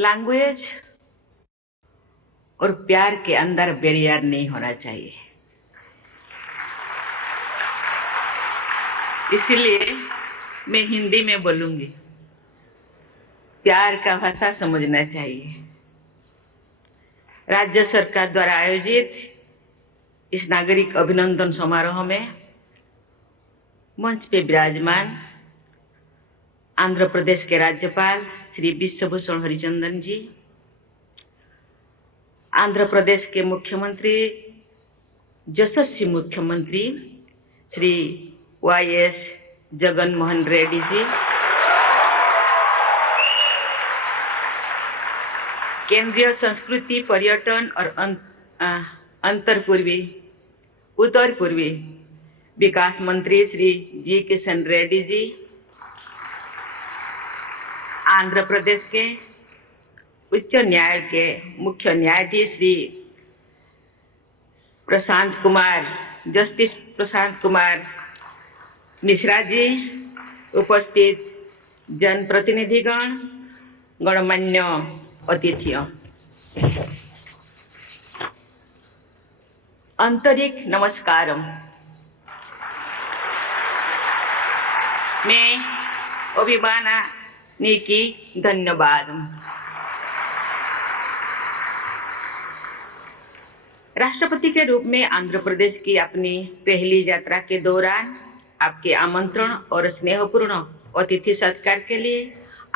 Language और प्यार के अंदर बैरियर नहीं होना चाहिए। इसलिए मैं हिंदी में बोलूंगी। प्यार का भाषा समझना चाहिए। राज्य सरकार द्वारा आयोजित इस नागरिक अभिनंदन समारोह में मंच पे विराजमान आंध्र प्रदेश के राज्यपाल श्री विश्वभूषण हरिचंदन जी, आंध्र प्रदेश के मुख्यमंत्री यशस्वी मुख्यमंत्री श्री वाई.एस. जगन मोहन रेड्डी जी, केंद्रीय संस्कृति पर्यटन और उत्तर पूर्वी विकास मंत्री श्री जी किशन रेड्डी जी, आंध्र प्रदेश के उच्च न्यायालय के मुख्य न्यायाधीश श्री जस्टिस प्रशांत कुमार मिश्रा जी, उपस्थित जनप्रतिनिधिगण, गणमान्य अतिथियों, आंतरिक नमस्कारम। मैं अभिमानानिकी धन्यवाद। राष्ट्रपति के रूप में आंध्र प्रदेश की अपनी पहली यात्रा के दौरान आपके आमंत्रण और स्नेहपूर्ण अतिथि सत्कार के लिए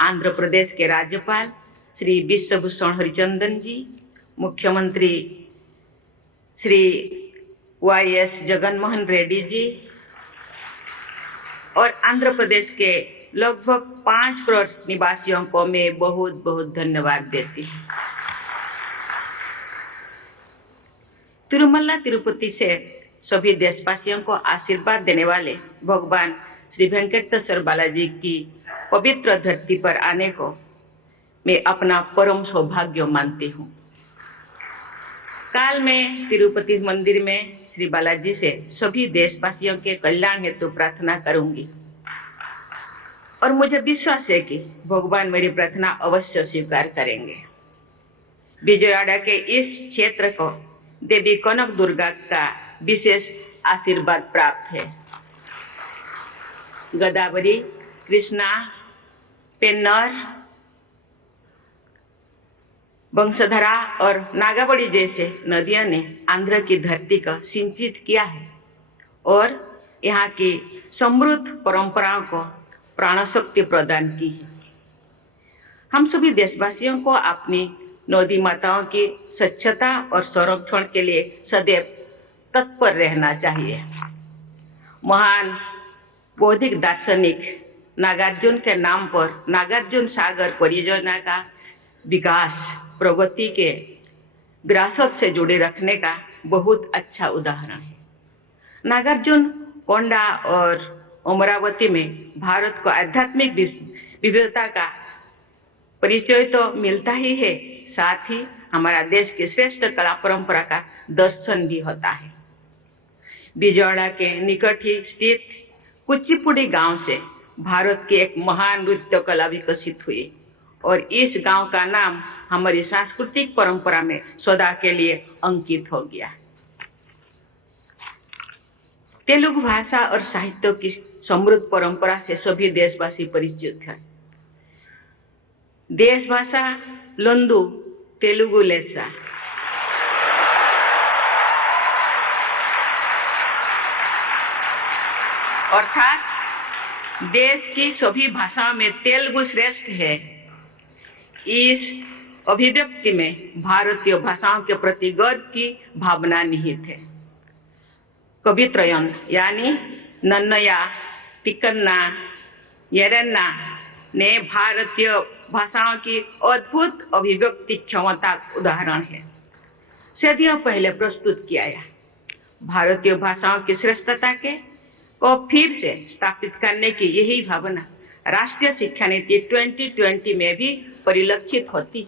आंध्र प्रदेश के राज्यपाल श्री विश्वभूषण हरिचंदन जी, मुख्यमंत्री श्री वाई.एस. जगन मोहन रेड्डी जी और आंध्र प्रदेश के लगभग 5 करोड़ निवासियों को मैं बहुत बहुत धन्यवाद देती हूँ। तिरुमला तिरुपति से सभी देशवासियों को आशीर्वाद देने वाले भगवान श्री वेंकटेश्वर बालाजी की पवित्र धरती पर आने को मैं अपना परम सौभाग्य मानती हूँ। काल मैं तिरुपति मंदिर में श्री बालाजी से सभी देशवासियों के कल्याण हेतु प्रार्थना करूंगी और मुझे विश्वास है कि भगवान मेरी प्रार्थना अवश्य स्वीकार करेंगे। विजयवाड़ा के इस क्षेत्र को देवी कनक दुर्गा का विशेष आशीर्वाद प्राप्त है। गोदावरी, कृष्णा, पेन्नर, वंशधरा और नागावली जैसे नदियों ने आंध्र की धरती को सिंचित किया है और यहाँ की समृद्ध परंपराओं को प्राण शक्ति प्रदान की है। हम सभी देशवासियों को अपनी नदी माताओं की स्वच्छता और संरक्षण के लिए सदैव तत्पर रहना चाहिए। महान बौद्धिक दार्शनिक नागार्जुन के नाम पर नागार्जुन सागर परियोजना का विकास प्रगति के विरासत से जुड़े रखने का बहुत अच्छा उदाहरण है। नागार्जुन कोंडा और अमरावती में भारत को आध्यात्मिक विविधता का परिचय तो मिलता ही है, साथ ही हमारा देश की श्रेष्ठ कला परंपरा का दर्शन भी होता है। विजयवाड़ा के निकट ही स्थित कुचिपुड़ी गांव से भारत की एक महान नृत्य कला विकसित हुई और इस गांव का नाम हमारी सांस्कृतिक परंपरा में सदा के लिए अंकित हो गया। तेलुगु भाषा और साहित्य की समृद्ध परंपरा से सभी देशवासी परिचित हैं। देश भाषा लंदु तेलुगु लेसा। अर्थात देश की सभी भाषाओं में तेलुगु श्रेष्ठ है। इस अभिव्यक्ति में भारतीय भाषाओं के प्रति गर्व की भावना निहित है। कवित्रयन यानी नन्नया, तिकन्ना, येरन्ना ने भारतीय भाषाओं की अद्भुत अभिव्यक्ति क्षमता उदाहरण है। सदियों पहले प्रस्तुत किया है। भारतीय भाषाओं की श्रेष्ठता को फिर से स्थापित करने की यही भावना राष्ट्रीय शिक्षा नीति 2020 में भी परिलक्षित होती।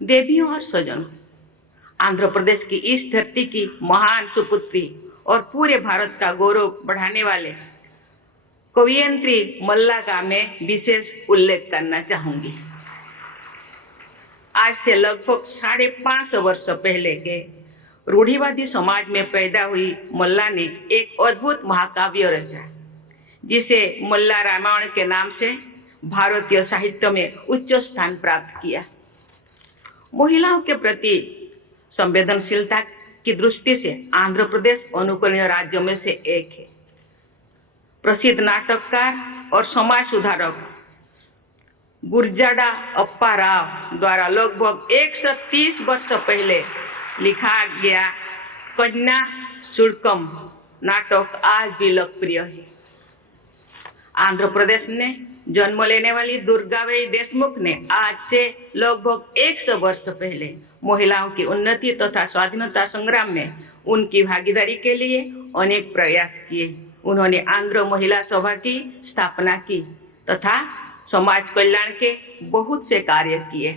देवियों और स्वजनों, आंध्र प्रदेश की इस धरती की महान सुपुत्री और पूरे भारत का गौरव बढ़ाने वाले कवयित्री मल्ला का मैं विशेष उल्लेख करना चाहूंगी। आज से लगभग 550 वर्ष पहले के रूढ़िवादी समाज में पैदा हुई मल्ला ने एक अद्भुत महाकाव्य रचा, जिसे मल्ला रामायण के नाम से भारतीय साहित्य में उच्च स्थान प्राप्त किया। महिलाओं के प्रति संवेदनशीलता की दृष्टि से आंध्र प्रदेश अनुकरणीय राज्यों में से एक है। प्रसिद्ध नाटककार और समाज सुधारक गुरजाड़ा अप्पा राव द्वारा लगभग 130 वर्ष पहले लिखा गया कन्या शुल्कम नाटक आज भी लोकप्रिय है। आंध्र प्रदेश ने जन्म लेने वाली दुर्गाबाई देशमुख ने आज से लगभग 100 वर्ष पहले महिलाओं की उन्नति तथा स्वाधीनता संग्राम में उनकी भागीदारी के लिए अनेक प्रयास किए। उन्होंने आंध्र महिला सभा की स्थापना की तथा समाज कल्याण के बहुत से कार्य किए।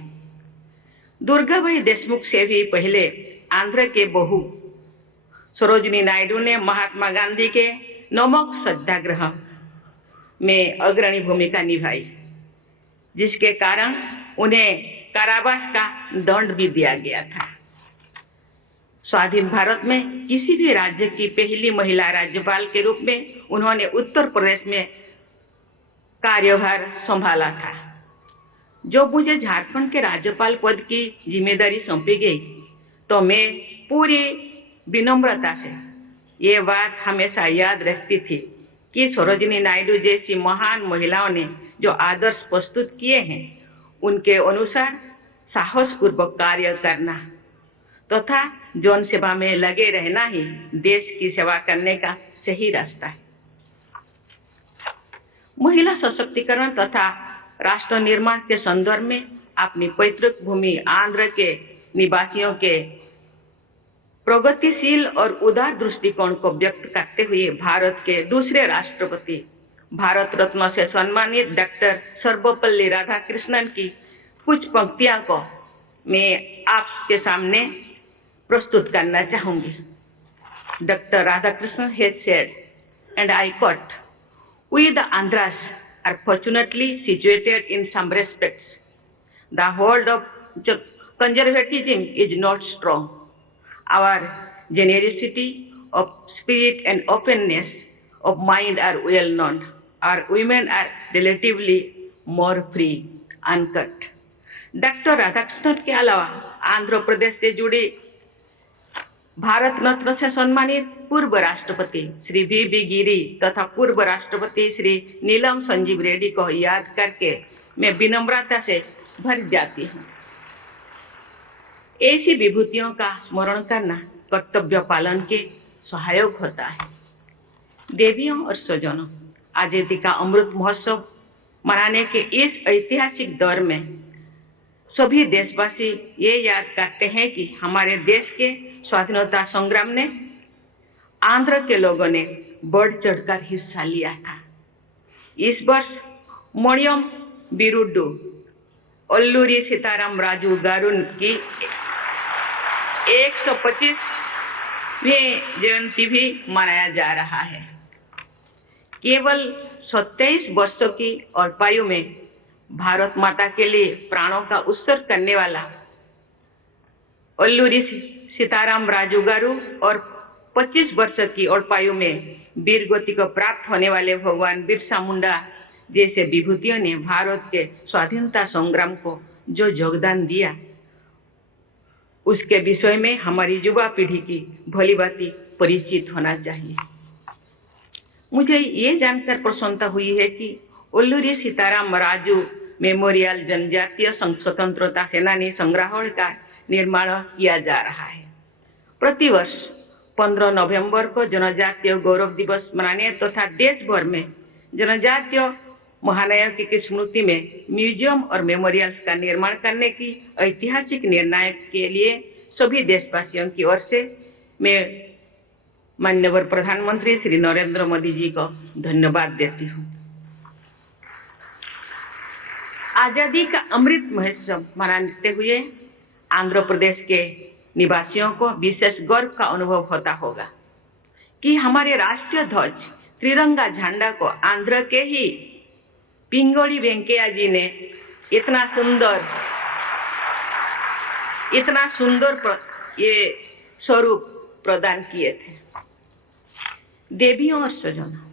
दुर्गाबाई देशमुख से भी पहले आंध्र के बहू सरोजिनी नायडू ने महात्मा गांधी के नमक सत्याग्रह में अग्रणी भूमिका निभाई, जिसके कारण उन्हें कारावास का दंड भी दिया गया था। स्वाधीन भारत में किसी भी राज्य की पहली महिला राज्यपाल के रूप में उन्होंने उत्तर प्रदेश में कार्यभार संभाला था। जब मुझे झारखंड के राज्यपाल पद की जिम्मेदारी सौंपी गई तो मैं पूरी विनम्रता से ये बात हमेशा याद रखती थी कि सरोजिनी नायडू जैसी महान महिलाओं ने जो आदर्श प्रस्तुत किए हैं, उनके अनुसार साहसपूर्वक कार्य करना तथा जन सेवा में लगे रहना ही देश की सेवा करने का सही रास्ता है। महिला सशक्तिकरण तथा राष्ट्र निर्माण के संदर्भ में अपनी पैतृक भूमि आंध्र के निवासियों के प्रगतिशील और उदार दृष्टिकोण को व्यक्त करते हुए भारत के दूसरे राष्ट्रपति भारत रत्न से सम्मानित डॉक्टर सर्वपल्ली राधाकृष्णन की कुछ पंक्तियां को मैं आपके सामने प्रस्तुत करना चाहूंगी। Doctor Radhakrishnan has said, and I quote, "We the Andhras are fortunately situated in some respects. The hold of conservatism is not strong. Our generosity of spirit and openness of mind are well known. Our women are relatively more free." Uncut. Doctor Radhakrishnan के अलावा आंध्र प्रदेश से जुड़ी भारत रत्न से सम्मानित पूर्व राष्ट्रपति Shri we गिरी तथा पूर्व राष्ट्रपति श्री नीलम संजीव रेड्डी को याद करके मैं विनम्रता से भर जाती हूँ। ऐसी विभूतियों का स्मरण करना कर्तव्य पालन के सहायक होता है। देवियों और स्वजनों, आजादी का अमृत महोत्सव मनाने के इस ऐतिहासिक दौर में सभी देशवासी ये याद करते हैं कि हमारे देश के स्वाधीनता संग्राम ने आंध्र के लोगों ने बढ़ चढ़कर हिस्सा लिया था। इस वर्ष मणियम बिरुड्डू अल्लूरी सीताराम राजू गारू की 125वीं जयंती भी मनाया जा रहा है। केवल 27 वर्षों की अल्पायु में भारत माता के लिए प्राणों का उत्सर्ग करने वाला अल्लूरी सीताराम राजू गारू और 25 वर्ष की अल्पायु में वीर गति को प्राप्त होने वाले भगवान बिरसा मुंडा जैसे विभूतियों ने भारत के स्वाधीनता संग्राम को जो योगदान दिया, उसके विषय में हमारी युवा पीढ़ी की भलीभांति परिचित होना चाहिए। मुझे ये जानकर प्रसन्नता हुई है कि अल्लूरी सीताराम राजू मेमोरियल जनजातीय स्वतंत्रता सेनानी संग्रहालय का निर्माण किया जा रहा है। प्रतिवर्ष 15 नवंबर को जनजातीय गौरव दिवस मनाने तथा देश भर में जनजातीय महानायकों की स्मृति में म्यूजियम और मेमोरियल्स का निर्माण करने की ऐतिहासिक निर्णय के लिए सभी देशवासियों की ओर से मैं माननीय प्रधानमंत्री श्री नरेंद्र मोदी जी को धन्यवाद देती हूँ। आजादी का अमृत महोत्सव मनाते हुए आंध्र प्रदेश के निवासियों को विशेष गर्व का अनुभव होता होगा कि हमारे राष्ट्रीय ध्वज त्रिरंगा झंडा को आंध्र के ही पिंगोली वेंकैया जी ने इतना सुंदर इतना सुंदर ये स्वरूप प्रदान किए थे। देवियों और स्वजनों,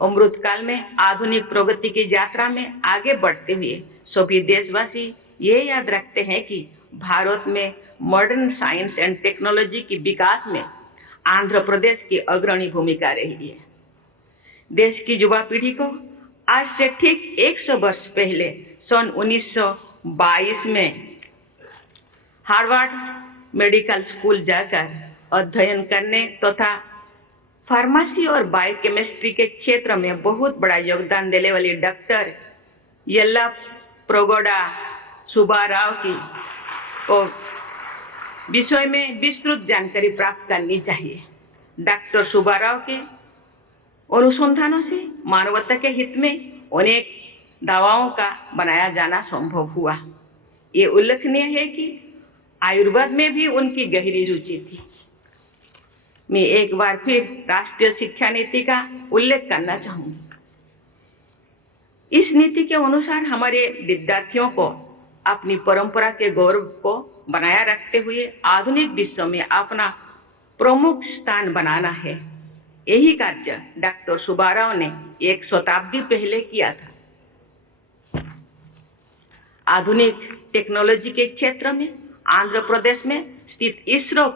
अमृत काल में आधुनिक प्रगति की यात्रा में आगे बढ़ते हुए सभी देशवासी ये याद रखते हैं कि भारत में मॉडर्न साइंस एंड टेक्नोलॉजी की विकास में आंध्र प्रदेश की अग्रणी भूमिका रही है। देश की युवा पीढ़ी को आज से ठीक 100 वर्ष पहले सन 1922 में हार्वर्ड मेडिकल स्कूल जाकर अध्ययन करने तथा फार्मेसी और बायोकेमिस्ट्री के क्षेत्र में बहुत बड़ा योगदान देने वाली डॉक्टर येल्लाप्रगोडा सुब्बाराव की को विषय में विस्तृत जानकारी प्राप्त करनी चाहिए। डॉक्टर सुब्बाराव के अनुसंधानों से मानवता के हित में अनेक दवाओं का बनाया जाना संभव हुआ। ये उल्लेखनीय है कि आयुर्वेद में भी उनकी गहरी रुचि थी। मैं एक बार फिर राष्ट्रीय शिक्षा नीति का उल्लेख करना चाहूंगी। इस नीति के अनुसार हमारे विद्यार्थियों को अपनी परंपरा के गौरव को बनाए रखते हुए आधुनिक विश्व में अपना प्रमुख स्थान बनाना है। यही कार्य डॉक्टर सुब्बाराव ने एक शताब्दी पहले किया था। आधुनिक टेक्नोलॉजी के क्षेत्र में आंध्र प्रदेश में स्थित इसरो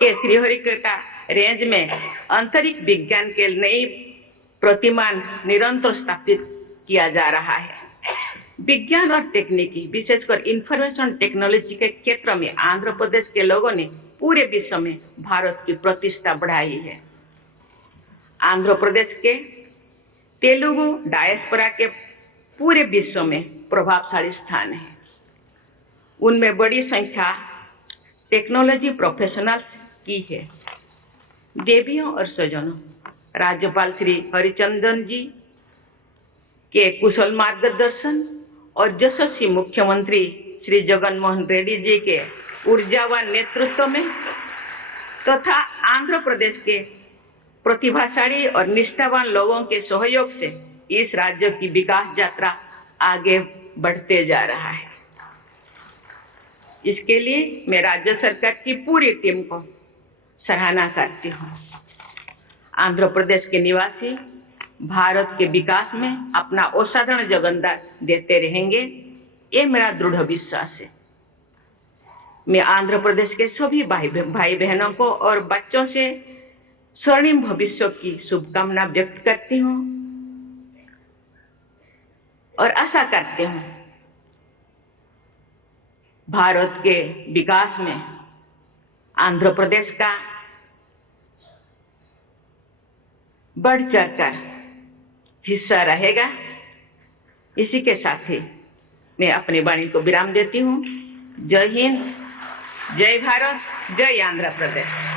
के श्रीहरिकोटा रेंज में अंतरिक्ष विज्ञान के नई प्रतिमान निरंतर स्थापित किया जा रहा है। विज्ञान और तकनीकी, विशेषकर इंफॉर्मेशन टेक्नोलॉजी के क्षेत्र में आंध्र प्रदेश के लोगों ने पूरे विश्व में भारत की प्रतिष्ठा बढ़ाई है। आंध्र प्रदेश के तेलुगु डायस्पोरा के पूरे विश्व में प्रभावशाली स्थान है। उनमें बड़ी संख्या टेक्नोलॉजी प्रोफेशनल्स की है। देवियों और स्वजनों, राज्यपाल श्री हरिचंदन जी के कुशल मार्गदर्शन और यशस्वी मुख्यमंत्री श्री जगनमोहन रेड्डी जी के ऊर्जावान नेतृत्व में तथा आंध्र प्रदेश के प्रतिभाशाली और निष्ठावान लोगों के सहयोग से इस राज्य की विकास यात्रा आगे बढ़ते जा रहा है। इसके लिए मैं राज्य सरकार की पूरी टीम को सराहना करती हूँ। आंध्र प्रदेश के निवासी भारत के विकास में अपना असाधारण योगदान देते रहेंगे, ये मेरा दृढ़ विश्वास है। मैं आंध्र प्रदेश के सभी भाई बहनों को और बच्चों से स्वर्णिम भविष्य की शुभकामना व्यक्त करती हूँ और आशा करती हूँ भारत के विकास में आंध्र प्रदेश का बढ़ चढ़कर हिस्सा रहेगा। इसी के साथ ही मैं अपनी वाणी को विराम देती हूँ। जय हिंद, जय भारत, जय आंध्र प्रदेश।